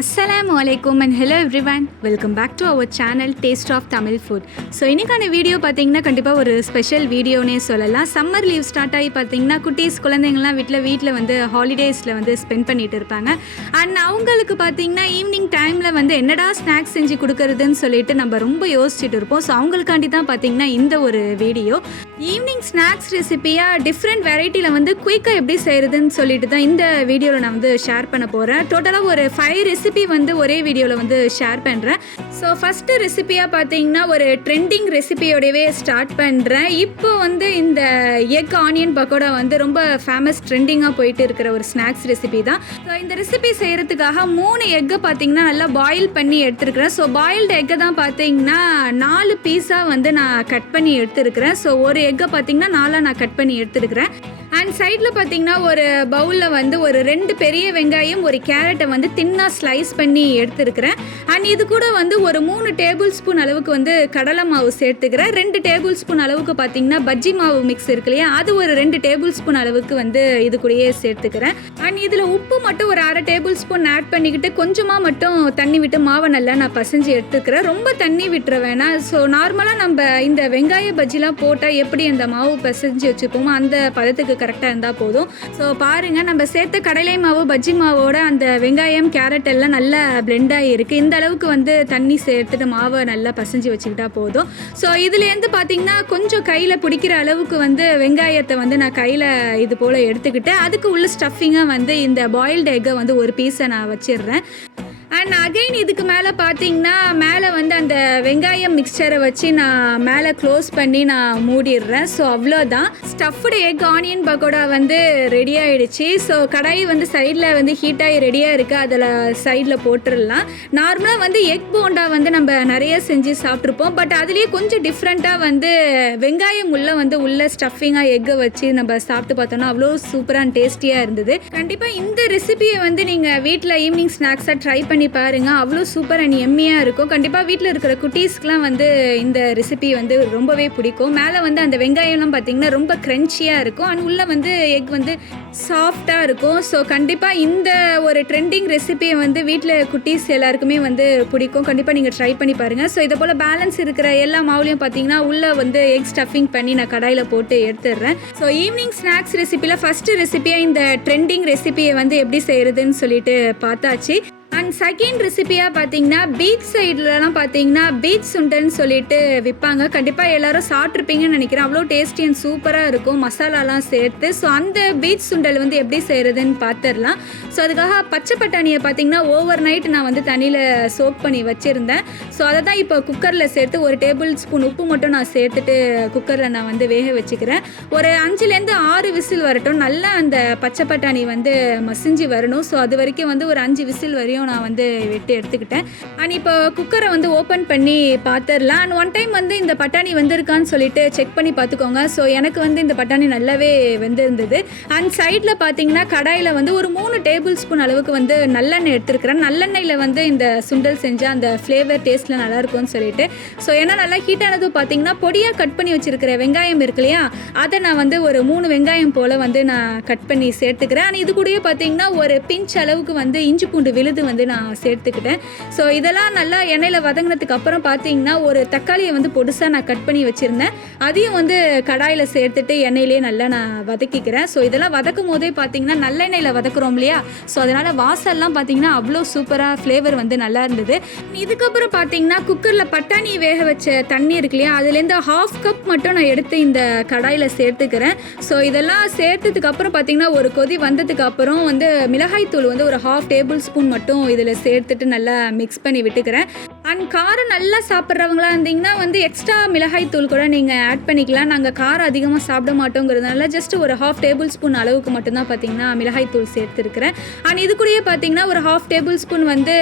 Assalamualaikum and hello everyone. Welcome back to our channel Tasteoftamilfood. So இன்றைக்கான video பார்த்தீங்கன்னா கண்டிப்பாக ஒரு ஸ்பெஷல் வீடியோனே சொல்லலாம். சம்மர் லீவ் ஸ்டார்ட் ஆகி பார்த்தீங்கன்னா குட்டீஸ் குழந்தைங்கள்லாம் வீட்டில் வந்து ஹாலிடேஸில் வந்து ஸ்பெண்ட் பண்ணிட்டு இருப்பாங்க. அண்ட் அவங்களுக்கு பார்த்தீங்கன்னா ஈவினிங் டைமில் வந்து என்னடா ஸ்நாக்ஸ் செஞ்சு கொடுக்கறதுன்னு சொல்லிட்டு நம்ம ரொம்ப யோசிச்சுட்டு இருப்போம். ஸோ அவங்களுக்காண்டி தான் பார்த்தீங்கன்னா இந்த ஒரு வீடியோ. ஈவினிங் ஸ்நாக்ஸ் ரெசிபியாக டிஃப்ரெண்ட் வெரைட்டியில் வந்து குயிக்காக எப்படி செய்கிறதுன்னு சொல்லிட்டு தான் இந்த வீடியோவில் நான் வந்து ஷேர் பண்ண போகிறேன். டோட்டலாக ஒரு 5 ரெசிபி வந்து ஒரே வீடியோவில் வந்து ஷேர் பண்ணுறேன். ஸோ ஃபஸ்ட்டு ரெசிபியாக பார்த்தீங்கன்னா ஒரு ட்ரெண்டிங் ரெசிபியோடவே ஸ்டார்ட் பண்ணுறேன். இப்போ வந்து இந்த எக் ஆனியன் பக்கோடா வந்து ரொம்ப ஃபேமஸ் ட்ரெண்டிங்காக போயிட்டு இருக்கிற ஒரு ஸ்நாக்ஸ் ரெசிபி தான். ஸோ இந்த ரெசிபி செய்கிறதுக்காக 3 எக்கை பார்த்தீங்கன்னா நல்லா பாயில் பண்ணி எடுத்துருக்கிறேன். ஸோ பாயில்டு எக்கை தான் பார்த்தீங்கன்னா 4 பீஸாக வந்து நான் கட் பண்ணி எடுத்துருக்கிறேன். ஸோ ஒரு எக்கை பார்த்தீங்கன்னா 4 நான் கட் பண்ணி எடுத்துருக்கிறேன். அண்ட் சைடில் பார்த்தீங்கன்னா ஒரு பவுலில் வந்து ஒரு 2 பெரிய வெங்காயம், ஒரு கேரட்டை வந்து தின்னாக ஸ்லைஸ் பண்ணி எடுத்துருக்கிறேன். அண்ட் இது கூட வந்து ஒரு 3 டேபிள் ஸ்பூன் அளவுக்கு வந்து கடலை மாவு சேர்த்துக்கிறேன். 2 டேபிள் ஸ்பூன் அளவுக்கு பார்த்தீங்கன்னா பஜ்ஜி மாவு மிக்ஸ் இருக்கு இல்லையா, அது ஒரு 2 டேபிள் ஸ்பூன் அளவுக்கு வந்து இது கூடயே சேர்த்துக்கிறேன். அண்ட் இதில் உப்பு மட்டும் ஒரு 1/2 டேபிள் ஸ்பூன் ஆட் பண்ணிக்கிட்டு கொஞ்சமாக மட்டும் தண்ணி விட்டு மாவை நல்லா நான் பசைஞ்சு எடுத்துக்கிறேன். ரொம்ப தண்ணி விட்டுற வேணாம். ஸோ நார்மலாக நம்ம இந்த வெங்காய பஜ்ஜிலாம் போட்டால் எப்படி அந்த மாவு பசைஞ்சு வச்சுப்போமோ அந்த பதத்துக்கு கரெக்டாக இருந்தால் போதும். ஸோ பாருங்கள், நம்ம சேர்த்த கடலை மாவு பஜ்ஜி மாவோட அந்த வெங்காயம் கேரட் எல்லாம் நல்லா பிளெண்டாகி இருக்குது. இந்த அளவுக்கு வந்து தண்ணி சேர்த்துட்டு மாவை நல்லா பசைஞ்சு வச்சுக்கிட்டா போதும். ஸோ இதுலேருந்து பார்த்தீங்கன்னா கொஞ்சம் கையில் பிடிக்கிற அளவுக்கு வந்து வெங்காயத்தை வந்து நான் கையில் இது போல் எடுத்துக்கிட்டு அதுக்கு உள்ள ஸ்டஃபிங்காக வந்து இந்த பாயில்டு எக்கை வந்து ஒரு பீஸை நான் வச்சிடுறேன். அண்ட் அகைன் இதுக்கு மேலே பார்த்தீங்கன்னா மேலே வந்து அந்த வெங்காயம் மிக்சரை வச்சு நான் மேலே க்ளோஸ் பண்ணி நான் மூடிடுறேன். ஸோ அவ்வளோதான், ஸ்டஃப்டு எக் ஆனியன் பக்கோடா வந்து ரெடி ஆகிடுச்சு. ஸோ கடாய் வந்து சைடில் வந்து ஹீட்டாகி ரெடியாக இருக்குது, அதில் சைடில் போட்டுடலாம். நார்மலாக வந்து எக் போண்டா வந்து நம்ம நிறைய செஞ்சு சாப்பிட்ருப்போம். பட் அதுலேயே கொஞ்சம் டிஃப்ரெண்ட்டாக வந்து வெங்காயம் உள்ள ஸ்டஃபிங்காக எக்கை வச்சு நம்ம சாப்பிட்டு பார்த்தோன்னா அவ்வளோ சூப்பராக அண்ட் டேஸ்டியாக இருந்தது. கண்டிப்பாக இந்த ரெசிபியை வந்து நீங்கள் வீட்டில் ஈவினிங் ஸ்நாக்ஸாக ட்ரை பண்ணி பாருங்க, அவ்வளோ சூப்பர் அண்ட் எம்மியாக இருக்கும். கண்டிப்பாக வீட்டில் இருக்கிற குட்டீஸ்க்குலாம் வந்து இந்த ரெசிபி வந்து ரொம்பவே பிடிக்கும். மேலே வந்து அந்த வெங்காயம்லாம் பார்த்தீங்கன்னா ரொம்ப க்ரன்ச்சியாக இருக்கும் அண்ட் உள்ளே வந்து எக் வந்து சாஃப்டாக இருக்கும். ஸோ கண்டிப்பாக இந்த ஒரு ட்ரெண்டிங் ரெசிபியை வந்து வீட்டில் குட்டீஸ் எல்லாருக்குமே வந்து பிடிக்கும். கண்டிப்பாக நீங்கள் ட்ரை பண்ணி பாருங்கள். ஸோ இதை போல் பேலன்ஸ் இருக்கிற எல்லா மாவுலையும் பார்த்தீங்கன்னா உள்ளே வந்து எக் ஸ்டஃபிங் பண்ணி நான் கடாயில் போட்டு எடுத்துடுறேன். ஸோ ஈவினிங் ஸ்நாக்ஸ் ரெசிபியில் ஃபஸ்ட்டு ரெசிபியாக இந்த ட்ரெண்டிங் ரெசிபியை வந்து எப்படி செய்கிறதுன்னு சொல்லிட்டு பார்த்தாச்சு. அண்ட் செகண்ட் ரெசிபியாக பார்த்தீங்கன்னா பீச் சைட்லலாம் பார்த்தீங்கன்னா பீச் சுண்டல்னு சொல்லிட்டு விற்பாங்க. கண்டிப்பாக எல்லோரும் சாப்பிட்ருப்பீங்கன்னு நினைக்கிறேன். அவ்வளோ டேஸ்டி அண்ட் சூப்பராக இருக்கும் மசாலாலாம் சேர்த்து. ஸோ அந்த பீச் சுண்டல் வந்து எப்படி செய்கிறதுன்னு பார்த்துடலாம். ஸோ அதுக்காக பச்சை பட்டாணியை பார்த்தீங்கன்னா ஓவர் நைட் நான் வந்து தண்ணியில் சோக் பண்ணி வச்சுருந்தேன். ஸோ அதை தான் இப்போ குக்கரில் சேர்த்து ஒரு டேபிள் ஸ்பூன் உப்பு மட்டும் நான் சேர்த்துட்டு குக்கரில் நான் வந்து வேக வச்சுக்கிறேன். ஒரு 5லேருந்து 6 விசில் வரட்டும். நல்லா அந்த பச்சை பட்டாணி வந்து மசிஞ்சு வரணும். ஸோ அது வரைக்கும் வந்து ஒரு 5 விசில் வரையும் நான் வந்து வெட்டி எடுத்துக்கிட்டேன். அண்ட் இப்போ குக்கரை வந்து ஓப்பன் பண்ணி பார்த்துடலாம். அண்ட் ஒன் டைம் வந்து இந்த பட்டாணி வெந்திருக்கான்னு சொல்லிட்டு செக் பண்ணி பார்த்துக்கோங்க. ஸோ எனக்கு வந்து இந்த பட்டாணி நல்லாவே வெந்திருந்தது. அண்ட் சைடில் பார்த்தீங்கன்னா கடாயில் வந்து ஒரு 3 டேபிள் ஸ்பூன் அளவுக்கு வந்து நல்லெண்ணெய் எடுத்துருக்கிறேன். நல்லெண்ணெயில் வந்து இந்த சுண்டல் செஞ்சால் அந்த ஃப்ளேவர் டேஸ்ட்டில் நல்லாயிருக்கும்னு சொல்லிட்டு. ஸோ ஏன்னா நல்லா ஹீட்டானதும் பார்த்தீங்கன்னா பொடியாக கட் பண்ணி வச்சுருக்கிற வெங்காயம் இருக்கு இல்லையா, அதை நான் வந்து ஒரு 3 வெங்காயம் போல் வந்து நான் கட் பண்ணி சேர்த்துக்கிறேன். அண்ட் இது கூடயே பார்த்தீங்கன்னா ஒரு பிஞ்ச் அளவுக்கு வந்து இஞ்சி பூண்டு விழுது வந்து நான் சேர்த்துக்கிட்டேன். ஸோ இதெல்லாம் நல்லா எண்ணெயில் வதங்கினதுக்கு அப்புறம் பார்த்தீங்கன்னா ஒரு தக்காளியை வந்து பொடுசாக நான் கட் பண்ணி வச்சுருந்தேன். அதையும் வந்து கடாயில் சேர்த்துட்டு எண்ணெயிலே நல்லா நான் வதக்கிக்கிறேன். ஸோ இதெல்லாம் வதக்கும் போதே பார்த்தீங்கன்னா நல்லெண்ணெயில் வதக்குறோம் இல்லையா, ஸோ அதனால் வாசல்லாம் பார்த்தீங்கன்னா அவ்வளோ சூப்பராக ஃப்ளேவர் வந்து நல்லா இருந்தது. இதுக்கப்புறம் பார்த்தீங்கன்னா குக்கரில் பட்டாணி வேக வச்ச தண்ணி இருக்கு இல்லையா, அதுலேருந்து 1/2 கப் மட்டும் நான் எடுத்து இந்த கடாயில் சேர்த்துக்கிறேன். ஸோ இதெல்லாம் சேர்த்ததுக்கு அப்புறம் பார்த்தீங்கன்னா ஒரு கொதி வந்ததுக்கு அப்புறம் வந்து மிளகாய் தூள் வந்து ஒரு 1/2 டேபிள் ஸ்பூன் மட்டும் இதில் சேர்த்துட்டு நல்லா மிக்ஸ் பண்ணி விட்டுக்கிறேன். அண்ட் காரம் நல்லா சாப்பிட்றவங்களா இருந்தீங்கன்னா வந்து எக்ஸ்ட்ரா மிளகாய் தூள் கூட நீங்கள் ஆட் பண்ணிக்கலாம். நாங்கள் காரம் அதிகமாக சாப்பிட மாட்டோங்கிறதுனால ஜஸ்ட் ஒரு 1/2 டேபிள் ஸ்பூன் அளவுக்கு மட்டும்தான் பார்த்தீங்கன்னா மிளகாய் தூள் சேர்த்துருக்கிறேன். அண்ட் இது கூடயே பார்த்தீங்கன்னா ஒரு 1/2 டேபிள் ஸ்பூன் வந்து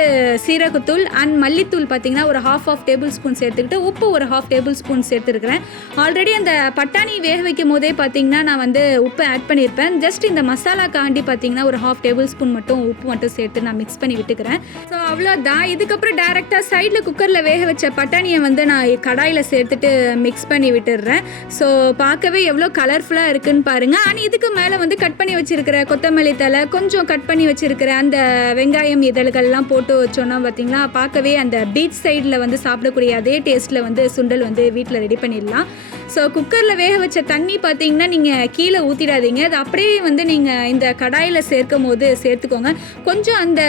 சீரகத்தூள் அண்ட் மல்லித்தூள் பார்த்தீங்கன்னா ஒரு 1/2 டேபிள் ஸ்பூன் சேர்த்துக்கிட்டு உப்பு ஒரு 1/2 டேபிள் ஸ்பூன் சேர்த்துருக்கிறேன். ஆல்ரெடி அந்த பட்டாணி வேக வைக்கும் போதே பார்த்தீங்கன்னா நான் வந்து உப்பு ஆட் பண்ணியிருப்பேன். ஜஸ்ட் இந்த மசாலா காண்டி பார்த்தீங்கன்னா ஒரு 1/2 டேபிள் ஸ்பூன் மட்டும் உப்பு மட்டும் சேர்த்து நான் மிக்ஸ் பண்ணி விட்டுக்கிறேன். ஸோ அவ்வளோதான். இதுக்கப்புறம் டேரெக்டாக சைடில் சைடில் குக்கரில் வேக வச்ச பட்டாணியை வந்து நான் கடாயில் சேர்த்துட்டு மிக்ஸ் பண்ணி விட்டுடுறேன். ஸோ பார்க்கவே எவ்வளோ கலர்ஃபுல்லாக இருக்குதுன்னு பாருங்கள். அண்ட் இதுக்கு மேலே வந்து கட் பண்ணி வச்சுருக்கிற கொத்தமல்லி தழை, கொஞ்சம் கட் பண்ணி வச்சுருக்கிற அந்த வெங்காயம் இதழ்கள்லாம் போட்டு வச்சோன்னா பார்த்திங்கன்னா பார்க்கவே அந்த பீச் சைடில் வந்து சாப்பிடக்கூடிய அதே டேஸ்ட்டில் வந்து சுண்டல் வந்து வீட்டில் ரெடி பண்ணிடலாம். ஸோ குக்கரில் வேக வச்ச தண்ணி பார்த்திங்கன்னா நீங்கள் கீழே ஊற்றிடாதீங்க, அது அப்படியே வந்து நீங்கள் இந்த கடாயில் சேர்க்கும் போது சேர்த்துக்கோங்க. கொஞ்சம் அந்த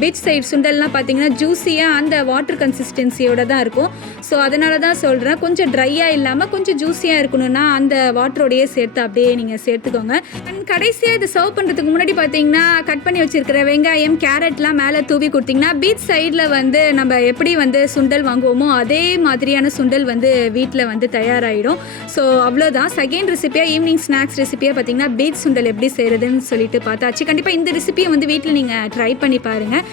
பீச் சைடு சுண்டல்லாம் பார்த்திங்கன்னா ஜூஸியாக அந்த வாட்டர் கன்சிஸ்டன்சியோடு தான் இருக்கும். ஸோ அதனால தான் சொல்கிறேன், கொஞ்சம் ட்ரையாக இல்லாமல் கொஞ்சம் ஜூஸியாக இருக்கணும்னா அந்த வாட்டரோடையே சேர்த்து அப்படியே நீங்கள் சேர்த்துக்கோங்க. அண்ட் கடைசியாக இதை சர்வ் பண்ணுறதுக்கு முன்னாடி பார்த்திங்கன்னா கட் பண்ணி வச்சுருக்கிற வெங்காயம், கேரட்லாம் மேலே தூவி கொடுத்திங்கன்னா பீச் சைடில் வந்து நம்ம எப்படி வந்து சுண்டல் வாங்குவோமோ அதே மாதிரியான சுண்டல் வந்து வீட்டில் வந்து தயாராகிடும். ஸோ அவ்வளோதான். செகண்ட் ரெசிபியாக ஈவினிங் ஸ்நாக்ஸ் ரெசிபியாக பார்த்திங்கன்னா பீச் சுண்டல் எப்படி செய்கிறதுன்னு சொல்லிட்டு பார்த்தாச்சு. கண்டிப்பாக இந்த ரெசிபியை வந்து வீட்டில் நீங்கள் ட்ரை பண்ணி பாருங்கள்.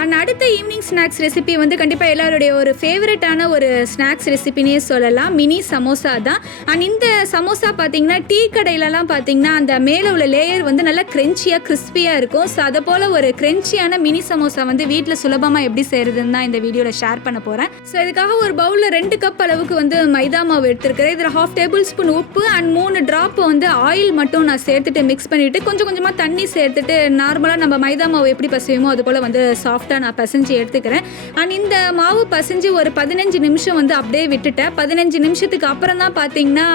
அண்ட் அடுத்த ஈவினிங் ஸ்நாக்ஸ் ரெசிபி வந்து கண்டிப்பாக எல்லாருடைய ஒரு ஃபேவரட்டான ஒரு ஸ்நாக்ஸ் ரெசிபினே சொல்லலாம், மினி சமோசா தான். அண்ட் இந்த சமோசா பார்த்திங்கன்னா டீ கடையிலலாம் பார்த்திங்கன்னா அந்த மேலே உள்ள லேயர் வந்து நல்லா க்ரென்ச்சியாக கிறிஸ்பியாக இருக்கும். ஸோ அதை போல் ஒரு க்ரென்ச்சியான மினி சமோசா வந்து வீட்டில் சுலபமாக எப்படி செய்கிறதுன்னு தான் இந்த வீடியோவில் ஷேர் பண்ண போகிறேன். ஸோ இதுக்காக ஒரு பவுலில் 2 கப் அளவுக்கு வந்து மைதா மாவு எடுத்துருக்கிறேன். இதில் 1/2 டேபிள் ஸ்பூன் உப்பு அண்ட் 3 ட்ராப் வந்து ஆயில் மட்டும் நான் சேர்த்துட்டு மிக்ஸ் பண்ணிவிட்டு கொஞ்சம் கொஞ்சமாக தண்ணி சேர்த்துட்டு நார்மலாக நம்ம மைதா மாவு எப்படி பசையுமோ அது போல் வந்து சாஃப்டாக நான் பசைஞ்சு எடுத்துக்கிறேன். அண்ட் இந்த மாவு பசைஞ்சு ஒரு 15 நிமிஷம் வந்து அப்படியே விட்டுட்டேன். 15 நிமிஷத்துக்கு அப்புறம் தான் பார்த்தீங்கன்னா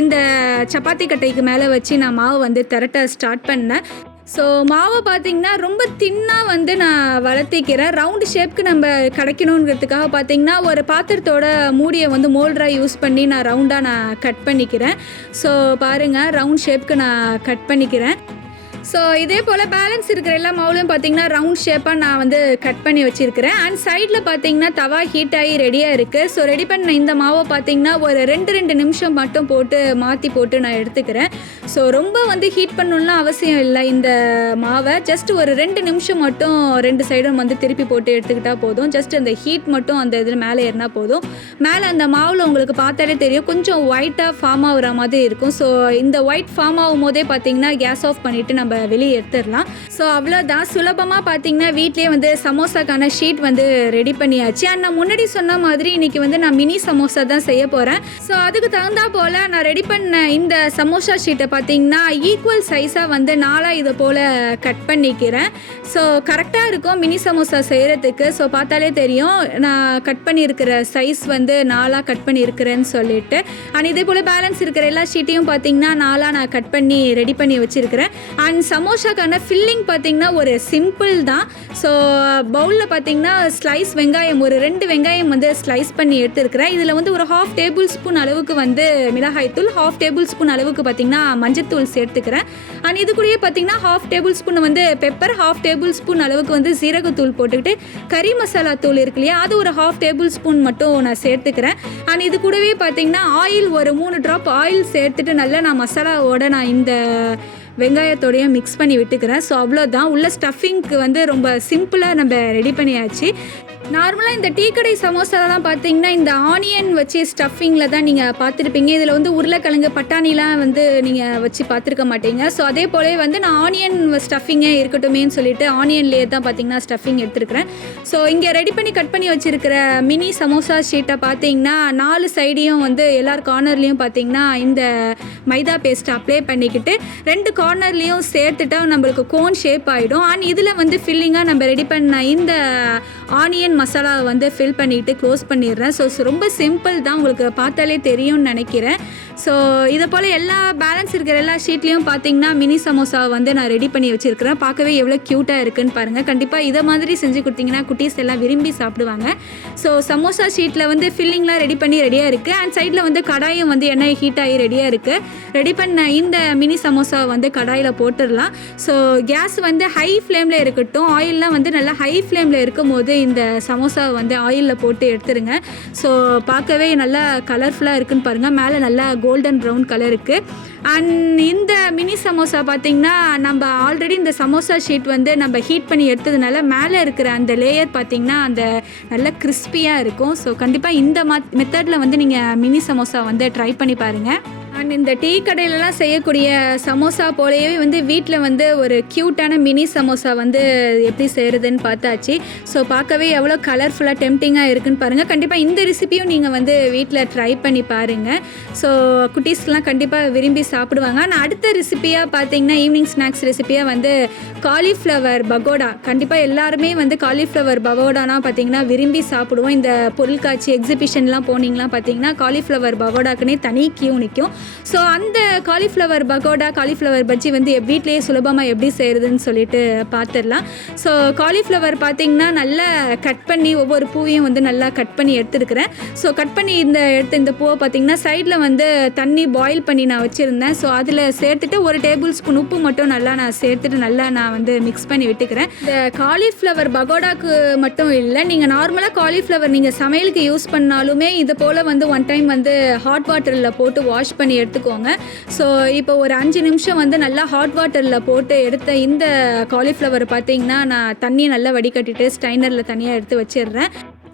இந்த சப்பாத்தி கட்டைக்கு மேலே வச்சு நான் மாவு வந்து திரட்ட ஸ்டார்ட் பண்ணேன். ஸோ மாவை பார்த்திங்கன்னா ரொம்ப தின்னாக வந்து நான் வளர்த்திக்கிறேன். ரவுண்டு ஷேப்க்கு நம்ம கிடைக்கணுங்கிறதுக்காக பார்த்திங்கன்னா ஒரு பாத்திரத்தோட மூடியை வந்து மோல்டராக யூஸ் பண்ணி நான் ரவுண்டாக நான் கட் பண்ணிக்கிறேன். ஸோ பாருங்கள், ரவுண்ட் ஷேப்க்கு நான் கட் பண்ணிக்கிறேன். ஸோ இதே போல் பேலன்ஸ் இருக்கிற எல்லா மாவுலையும் பார்த்திங்கன்னா ரவுண்ட் ஷேப்பாக நான் வந்து கட் பண்ணி வச்சுருக்கிறேன். அண்ட் சைடில் பார்த்திங்கன்னா தவா ஹீட் ஆகி ரெடியாக இருக்குது. ஸோ ரெடி பண்ண இந்த மாவை பார்த்திங்கன்னா ஒரு 2 நிமிஷம் மட்டும் போட்டு மாற்றி போட்டு நான் எடுத்துக்கிறேன். ஸோ ரொம்ப வந்து ஹீட் பண்ணணும்லாம் அவசியம் இல்லை. இந்த மாவை ஜஸ்ட் ஒரு 2 நிமிஷம் மட்டும் 2 சைடும் வந்து திருப்பி போட்டு எடுத்துக்கிட்டால் போதும். ஜஸ்ட் அந்த ஹீட் மட்டும் அந்த இதில் மேலே ஏறினா போதும். மேலே அந்த மாவில் உங்களுக்கு பார்த்தாலே தெரியும் கொஞ்சம் ஒயிட்டாக ஃபார்ம் ஆகுற மாதிரி இருக்கும். ஸோ இந்த ஒயிட் ஃபார்ம் ஆகும் போதே பார்த்திங்கன்னா கேஸ் ஆஃப் பண்ணிவிட்டு நம்ம வெளியே எடுத்துடலாம். ஸோ அவ்வளோதான். சுலபமாக பார்த்தீங்கன்னா வீட்லேயே வந்து சமோசாக்கான ஷீட் வந்து ரெடி பண்ணியாச்சு. அண்ட் நான் முன்னாடி சொன்ன மாதிரி இன்றைக்கி வந்து நான் மினி சமோசா தான் செய்ய போகிறேன். ஸோ அதுக்கு தகுந்தா போல் நான் ரெடி பண்ண இந்த சமோசா ஷீட்டை பார்த்தீங்கன்னா ஈக்குவல் சைஸாக வந்து 4 இதை போல் கட் பண்ணிக்கிறேன். ஸோ கரெக்டாக இருக்கும் மினி சமோசா செய்கிறதுக்கு. ஸோ பார்த்தாலே தெரியும் நான் கட் பண்ணியிருக்கிற சைஸ் வந்து 4 கட் பண்ணியிருக்கிறேன்னு சொல்லிட்டு. அண்ட் இதே போல் பேலன்ஸ் இருக்கிற எல்லா ஷீட்டையும் பார்த்தீங்கன்னா 4 நான் கட் பண்ணி ரெடி பண்ணி வச்சுருக்கிறேன். அண்ட் சமோசாக்கான ஃபில்லிங் பார்த்திங்கன்னா ஒரு சிம்பிள் தான். ஸோ பவுலில் பார்த்திங்கன்னா ஸ்லைஸ் வெங்காயம் ஒரு 2 வெங்காயம் வந்து ஸ்லைஸ் பண்ணி எடுத்துருக்கிறேன். இதில் வந்து ஒரு 1/2 டேபிள் ஸ்பூன் அளவுக்கு வந்து மிளகாய்த்தூள், 1/2 டேபிள் ஸ்பூன் அளவுக்கு பார்த்திங்கன்னா மஞ்சத்தூள் சேர்த்துக்கிறேன். அண்ட் இது கூடயே பார்த்திங்கன்னா 1/2 டேபிள் ஸ்பூன் வந்து பெப்பர், 1/2 டேபிள் ஸ்பூன் அளவுக்கு வந்து சீரகத்தூள் போட்டுக்கிட்டு கறி மசாலா தூள் இருக்கு இல்லையா, அது ஒரு 1/2 டேபிள் ஸ்பூன் மட்டும் நான் சேர்த்துக்கிறேன். அண்ட் இது கூடவே பார்த்திங்கன்னா ஆயில் ஒரு 3 ட்ராப் ஆயில் சேர்த்துட்டு நல்லா நான் மசாலாவோட நான் இந்த வெங்காயத்தோடையும் மிக்ஸ் பண்ணி விட்டுக்கிறேன். ஸோ அவ்வளோதான். உள்ள ஸ்டஃபிங்க்கு வந்து ரொம்ப சிம்பிளாக நம்ம ரெடி பண்ணியாச்சு. நார்மலாக இந்த டீ கடை சமோசாலாம் பார்த்தீங்கன்னா இந்த ஆனியன் வச்சு ஸ்டஃபிங்கில் தான் நீங்கள் பார்த்துருப்பீங்க. இதில் வந்து உருளைக்கிழங்கு, பட்டாணிலாம் வந்து நீங்கள் வச்சு பார்த்துருக்க மாட்டீங்க. ஸோ அதே போலே வந்து நான் ஆனியன் ஸ்டஃபிங்கே இருக்கட்டுமேன்னு சொல்லிட்டு ஆனியன்லேயே தான் பார்த்தீங்கன்னா ஸ்டஃபிங் எடுத்துருக்கிறேன். ஸோ இங்கே ரெடி பண்ணி கட் பண்ணி வச்சுருக்கிற மினி சமோசா ஷீட்டை பார்த்தீங்கன்னா 4 சைடையும் வந்து எல்லார் கார்னர்லேயும் பார்த்தீங்கன்னா இந்த மைதா பேஸ்ட்டை அப்ளை பண்ணிக்கிட்டு 2 கார்னர்லேயும் சேர்த்துட்டா நம்மளுக்கு கோன் ஷேப் ஆகிடும். அண்ட் இதில் வந்து ஃபில்லிங்காக நம்ம ரெடி பண்ண இந்த ஆனியன் மசாலாவை வந்து ஃபில் பண்ணிவிட்டு க்ளோஸ் பண்ணிடுறேன். ஸோ ரொம்ப சிம்பிள் தான், உங்களுக்கு பார்த்தாலே தெரியும்னு நினைக்கிறேன். ஸோ இதை போல் எல்லா பேலன்ஸ் இருக்கிற எல்லா ஷீட்லேயும் பார்த்தீங்கன்னா மினி சமோசாவை வந்து நான் ரெடி பண்ணி வச்சுருக்கிறேன். பார்க்கவே எவ்வளோ க்யூட்டாக இருக்குன்னு பாருங்கள். கண்டிப்பாக இதை மாதிரி செஞ்சு கொடுத்தீங்கன்னா குட்டீஸ் எல்லாம் விரும்பி சாப்பிடுவாங்க. ஸோ சமோசா ஷீட்டில் வந்து ஃபில்லிங்லாம் ரெடி பண்ணி ரெடியாக இருக்குது. அண்ட் சைடில் வந்து கடாயும் வந்து எண்ணெய் ஹீட் ஆகி ரெடியாக இருக்குது. ரெடி பண்ண இந்த மினி சமோசாவை வந்து கடாயில் போட்டுடலாம். ஸோ கேஸ் வந்து ஹை ஃப்ளேமில் இருக்கட்டும். ஆயிலெலாம் வந்து நல்லா ஹை ஃப்ளேமில் இருக்கும் போது இந்த சமோசாவை வந்து ஆயிலில் போட்டு எடுத்துருங்க. ஸோ பார்க்கவே நல்லா கலர்ஃபுல்லாக இருக்குன்னு பாருங்கள். மேலே நல்லா கோல்டன் ப்ரௌன் கலர் இருக்குது. அண்ட் இந்த மினி சமோசா பார்த்திங்கன்னா நம்ம ஆல்ரெடி இந்த சமோசா ஷீட் வந்து நம்ம ஹீட் பண்ணி எடுத்ததுனால மேலே இருக்கிற அந்த லேயர் பார்த்திங்கன்னா அந்த நல்ல கிறிஸ்பியாக இருக்கும். ஸோ கண்டிப்பாக இந்த மெத்தடில் வந்து நீங்கள் மினி சமோசா வந்து ட்ரை பண்ணி பாருங்கள். அண்ட் இந்த டீ கடையிலலாம் செய்யக்கூடிய சமோசா போலவே வந்து வீட்டில் வந்து ஒரு க்யூட்டான மினி சமோசா வந்து எப்படி செய்கிறதுன்னு பார்த்தாச்சு. ஸோ பார்க்கவே எவ்வளோ கலர்ஃபுல்லாக டெம்டிங்காக இருக்குதுன்னு பாருங்கள். கண்டிப்பாக இந்த ரெசிபியும் நீங்கள் வந்து வீட்டில் ட்ரை பண்ணி பாருங்கள். ஸோ குட்டீஸ்லாம் கண்டிப்பாக விரும்பி சாப்பிடுவாங்க. ஆனால் அடுத்த ரெசிபியாக பார்த்தீங்கன்னா ஈவினிங் ஸ்நாக்ஸ் ரெசிபியாக வந்து காலிஃப்ளவர் பகோடா. கண்டிப்பாக எல்லாருமே வந்து காலிஃப்ளவர் பகோடானா பார்த்தீங்கன்னா விரும்பி சாப்பிடுவோம். இந்த பொருட்காட்சி எக்ஸிபிஷன்லாம் போனீங்கன்னா பார்த்தீங்கன்னா காலிஃப்ளவர் பகோடாக்குன்னே தனி கியூ நிற்கும். ஸோ அந்த காலிஃப்ளவர் பகோடா, காலிஃப்ளவர் பஜ்ஜி வந்து வீட்டிலேயே சுலபமாக எப்படி செய்கிறதுன்னு சொல்லிட்டு பார்த்துடலாம். ஸோ காலிஃப்ளவர் பார்த்திங்கன்னா நல்லா கட் பண்ணி ஒவ்வொரு பூவையும் வந்து நல்லா கட் பண்ணி எடுத்துருக்கிறேன். ஸோ கட் பண்ணி இந்த பூவை பார்த்திங்கன்னா சைடில் வந்து தண்ணி பாயில் பண்ணி நான் வச்சுருந்தேன். ஸோ அதில் சேர்த்துட்டு ஒரு டேபிள் ஸ்பூன் உப்பு மட்டும் நல்லா நான் சேர்த்துட்டு நல்லா நான் வந்து மிக்ஸ் பண்ணி விட்டுக்கிறேன். இந்த காலிஃப்ளவர் பகோடாக்கு மட்டும் இல்லை, நீங்கள் நார்மலாக காலிஃப்ளவர் நீங்கள் சமையலுக்கு யூஸ் பண்ணாலுமே இது போல் வந்து ஒன் டைம் வந்து ஹாட் வாட்டரில் போட்டு வாஷ் பண்ணி எடுத்துக்கோங்க. ஸோ இப்போ ஒரு 5 நிமிஷம் வந்து நல்லா ஹாட் வாட்டரில் போட்டு எடுத்த இந்த காலிஃப்ளவர் பார்த்தீங்கன்னா நான் தண்ணியை நல்லா வடிகட்டிட்டு ஸ்ட்ரைனரில் தனியாக எடுத்து வச்சிடுறேன்.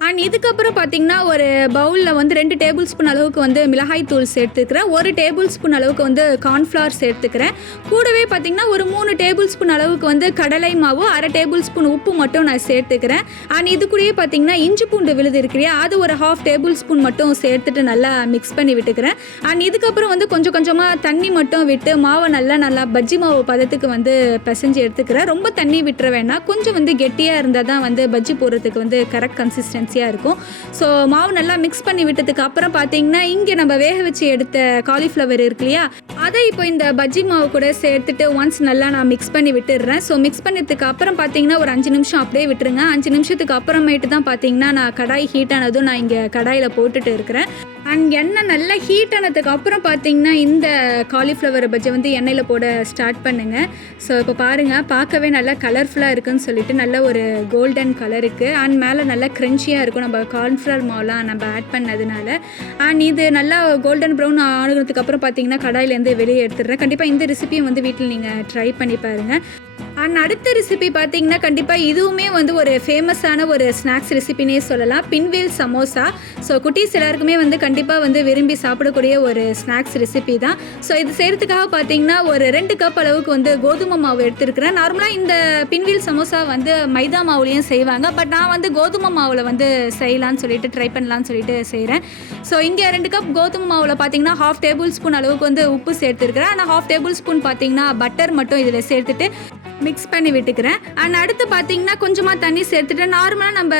அண்ட் இதுக்கப்புறம் பார்த்திங்கன்னா ஒரு பவுலில் வந்து 2 டேபிள் ஸ்பூன் அளவுக்கு வந்து மிளகாய் தூள் சேர்த்துக்கிறேன். 1 டேபிள் ஸ்பூன் அளவுக்கு வந்து கார்ன்ஃப்ளவர் சேர்த்துக்கிறேன். கூடவே பார்த்திங்கன்னா ஒரு 3 டேபிள் ஸ்பூன் அளவுக்கு வந்து கடலை மாவு, 1/2 டேபிள் ஸ்பூன் உப்பு மட்டும் நான் சேர்த்துக்கிறேன். அண்ட் இது கூடயே பார்த்திங்கன்னா இஞ்சி பூண்டு விழுது இருக்கிறியா, அது ஒரு 1/2 டேபிள் ஸ்பூன் மட்டும் சேர்த்துட்டு நல்லா மிக்ஸ் பண்ணி விட்டுக்கிறேன். அண்ட் இதுக்கப்புறம் வந்து கொஞ்சம் கொஞ்சமாக தண்ணி மட்டும் விட்டு மாவை நல்லா பஜ்ஜி மாவு பதத்துக்கு வந்து பிசைஞ்சு எடுத்துக்கிறேன். ரொம்ப தண்ணி விட்டுற வேணாம், கொஞ்சம் வந்து கெட்டியாக இருந்தால் தான் வந்து பஜ்ஜி போடுறதுக்கு வந்து கரெக்ட் கன்சிஸ்டன்சி இருக்கும். ஸோ மாவு நல்லா மிக்ஸ் பண்ணி விட்டதுக்கு அப்புறம் பார்த்தீங்கன்னா இங்கே நம்ம வேக வச்சு எடுத்த காலிஃப்ளவர் இருக்கு இல்லையா, அதை இப்போ இந்த பஜ்ஜி மாவு கூட சேர்த்துட்டு ஒன்ஸ் நல்லா நான் மிக்ஸ் பண்ணி விட்டுடுறேன். ஸோ மிக்ஸ் பண்ணதுக்கு அப்புறம் பார்த்தீங்கன்னா ஒரு 5 நிமிஷம் அப்படியே விட்டுருங்க. 5 நிமிஷத்துக்கு அப்புறமேட்டு தான் பார்த்தீங்கன்னா நான் கடாய் ஹீட் ஆனதும் நான் இங்கே கடாயில் போட்டுட்டு இருக்கிறேன். அண்ட் எண்ணெய் நல்லா ஹீட் ஆனதுக்கு அப்புறம் பார்த்தீங்கன்னா இந்த காலிஃப்ளவர் பஜ்ஜி வந்து எண்ணெயில் போட ஸ்டார்ட் பண்ணுங்கள். ஸோ இப்போ பாருங்கள், பார்க்கவே நல்லா கலர்ஃபுல்லாக இருக்குன்னு சொல்லிட்டு நல்ல ஒரு கோல்டன் கலருக்கு அண்ட் மேலே நல்லா க்ரன்ச்சியாக இருக்கும் நம்ம கார்ன்ஃப்ளவர் மாவுலாம் நம்ம ஆட் பண்ணதுனால. அண்ட் இது நல்லா கோல்டன் ப்ரௌன் ஆனதுக்கு அப்புறம் பார்த்தீங்கன்னா கடாயிலேருந்து வெளியே எடுத்துடுறேன். கண்டிப்பாக இந்த ரெசிபியை வந்து வீட்டில் நீங்கள் ட்ரை பண்ணி பாருங்கள். அண்ட் அடுத்த ரெசிபி பார்த்தீங்கன்னா கண்டிப்பாக இதுவுமே வந்து ஒரு ஃபேமஸான ஒரு ஸ்நாக்ஸ் ரெசிபினே சொல்லலாம், பின்வீல் சமோசா. ஸோ குட்டீஸ் எல்லாருக்குமே வந்து கண்டிப்பாக வந்து விரும்பி சாப்பிடக்கூடிய ஒரு ஸ்நாக்ஸ் ரெசிபி தான். ஸோ இது செய்கிறதுக்காக பார்த்தீங்கன்னா ஒரு 2 கப் அளவுக்கு வந்து கோதுமை மாவு எடுத்துருக்கிறேன். நார்மலாக இந்த பின்வீல் சமோசா வந்து மைதா மாவுலேயும் செய்வாங்க, பட் நான் வந்து கோதுமை மாவில் வந்து செய்யலான்னு சொல்லிட்டு ட்ரை பண்ணலான்னு சொல்லிட்டு செய்கிறேன். ஸோ இங்கே 2 கப் கோதுமை மாவில் பார்த்தீங்கன்னா 1/2 டேபிள் ஸ்பூன் அளவுக்கு வந்து உப்பு சேர்த்துருக்கிறேன். ஆனால் 1/2 டேபிள் ஸ்பூன் பார்த்தீங்கன்னா பட்டர் மட்டும் இதில் சேர்த்துட்டு மிக்ஸ் பண்ணி விட்டுக்கிறேன். அண்ட் அடுத்து பார்த்தீங்கன்னா கொஞ்சமாக தண்ணி சேர்த்துட்டு நார்மலாக நம்ம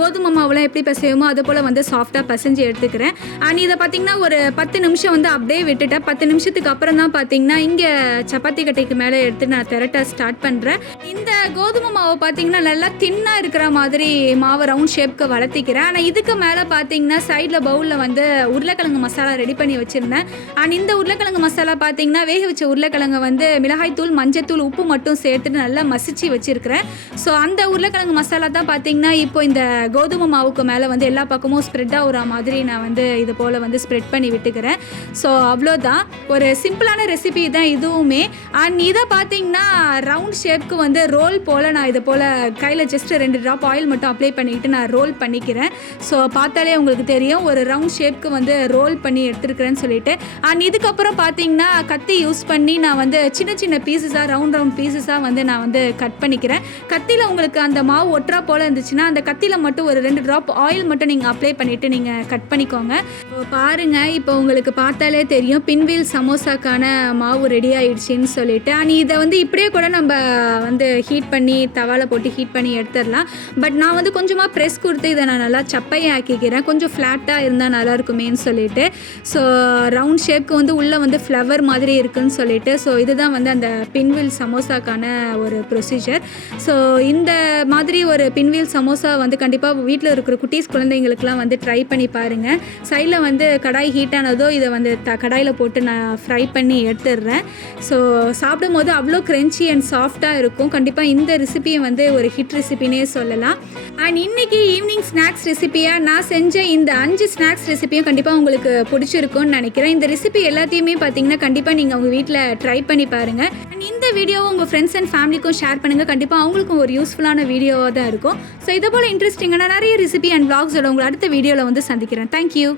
கோதுமை மாவுலாம் எப்படி பிசையுமோ அது போல் வந்து சாஃப்டாக பிசைஞ்சு எடுத்துக்கிறேன். அண்ட் இதை பார்த்தீங்கன்னா ஒரு 10 நிமிஷம் வந்து அப்படியே விட்டுட்டேன். 10 நிமிஷத்துக்கு அப்புறம் தான் பார்த்தீங்கன்னா இங்கே சப்பாத்தி கட்டைக்கு மேலே எடுத்து நான் திரட்ட ஸ்டார்ட் பண்ணுறேன். இந்த கோதுமை மாவை பார்த்தீங்கன்னா நல்லா தின்னாக இருக்கிற மாதிரி மாவை ரவுண்ட் ஷேப்க்கு வளர்த்திக்கிறேன். ஆனால் இதுக்கு மேலே பார்த்தீங்கன்னா சைடில் பவுலில் வந்து உருளைக்கிழங்கு மசாலா ரெடி பண்ணி வச்சுருந்தேன். அண்ட் இந்த உருளைக்கிழங்கு மசாலா பார்த்தீங்கன்னா வேக வச்ச உருளைக்கிழங்கு வந்து மிளகாய்த்தூள், மஞ்சத்தூள், உப்பு மட்டும் சேர்த்து நல்லா மசிச்சு வச்சிருக்கிறேன். ஸோ அந்த உருளைக்கிழங்கு மசாலா தான் பார்த்தீங்கன்னா இப்போ இந்த கோதுமை மாவுக்கு மேலே வந்து எல்லா பக்கமும் ஸ்ப்ரெட் ஆகுற மாதிரி நான் வந்து இது போல் வந்து ஸ்ப்ரெட் பண்ணி விட்டுக்கிறேன். ஸோ அவ்வளோதான், ஒரு சிம்பிளான ரெசிபி தான் இதுவுமே. அண்ட் இதை பார்த்தீங்கன்னா ரவுண்ட் ஷேப்க்கு வந்து ரோல் போல் நான் இது போல் கையில் ஜஸ்ட் 2 ட்ராப் ஆயில் மட்டும் அப்ளை பண்ணிவிட்டு நான் ரோல் பண்ணிக்கிறேன். ஸோ பார்த்தாலே உங்களுக்கு தெரியும் ஒரு ரவுண்ட் ஷேப்க்கு வந்து ரோல் பண்ணி எடுத்துருக்கிறேன்னு சொல்லிட்டு. அண்ட் இதுக்கப்புறம் பார்த்தீங்கன்னா கத்தி யூஸ் பண்ணி நான் வந்து சின்ன சின்ன பீசஸாக ரவுண்ட் பீசஸாக வந்து நான் வந்து கட் பண்ணிக்கிறேன். கத்தியில் உங்களுக்கு அந்த மாவு ஒட்டுறா போல் இருந்துச்சுன்னா அந்த கத்தியில் மட்டும் ஒரு 2 ட்ராப் ஆயில் மட்டும் நீங்கள் அப்ளை பண்ணிவிட்டு நீங்கள் கட் பண்ணிக்கோங்க. பாருங்கள், இப்போ உங்களுக்கு பார்த்தாலே தெரியும் பின்வீல் சமோசாக்கான மாவு ரெடி ஆகிடுச்சின்னு சொல்லிட்டு. அண்ட் இதை வந்து இப்படியே கூட நம்ம வந்து ஹீட் பண்ணி தவாவில் போட்டு ஹீட் பண்ணி எடுத்துடலாம். பட் நான் வந்து கொஞ்சமாக ப்ரெஸ் கொடுத்து இதை நான் நல்லா சப்பையை ஆக்கிக்கிறேன், கொஞ்சம் ஃப்ளாட்டாக இருந்தால் நல்லாயிருக்குமேன்னு சொல்லிட்டு. ஸோ ரவுண்ட் ஷேப்க்கு வந்து உள்ளே வந்து ஃப்ளவர் மாதிரி இருக்குதுன்னு சொல்லிட்டு. ஸோ இதுதான் வந்து அந்த பின்வீல் சமோசாக்கான ஒரு ப்ரொசீஜர். ஸோ இந்த மாதிரி ஒரு பின்வீல் சமோசா வந்து கண்டிப்பாக வீட்டில் இருக்கிற குட்டீஸ் குழந்தைங்களுக்குலாம் வந்து ட்ரை பண்ணி பாருங்கள். சைடில் வந்து கடாய் ஹீட் ஆனதோ இதை வந்து கடாயில் போட்டு நான் ஃப்ரை பண்ணி எடுத்துடுறேன். ஸோ சாப்பிடும் போது அவ்வளோ க்ரன்ச்சி அண்ட் சாஃப்டாக இருக்கும். கண்டிப்பாக இந்த ரெசிபியை வந்து ஒரு ஹிட் ரெசிபினே சொல்லலாம். அண்ட் இன்றைக்கி ஈவினிங் ஸ்நாக்ஸ் ரெசிபியாக நான் செஞ்ச இந்த 5 ஸ்நாக்ஸ் ரெசிபியும் கண்டிப்பாக உங்களுக்கு பிடிச்சிருக்கும்னு நினைக்கிறேன். இந்த ரெசிபி எல்லாத்தையுமே பார்த்தீங்கன்னா கண்டிப்பாக நீங்கள் உங்கள் வீட்டில் ட்ரை பண்ணி பாருங்கள். அண்ட் இந்த வீடியோவை உங்கள் ஃப்ரெண்ட்ஸ் அண்ட் ஃபேமிலிக்கும் ஷேர் பண்ணுங்கள். கண்டிப்பாக அவங்களுக்கும் ஒரு யூஸ்ஃபுல்லான வீடியோவாக தான் இருக்கும். ஸோ இதை போல் இன்ட்ரெஸ்டிங்கான நிறைய ரெசிபி அண்ட் vlogsோட உங்களை அடுத்த வீடியோவில் வந்து சந்திக்கிறேன். தேங்க்யூ.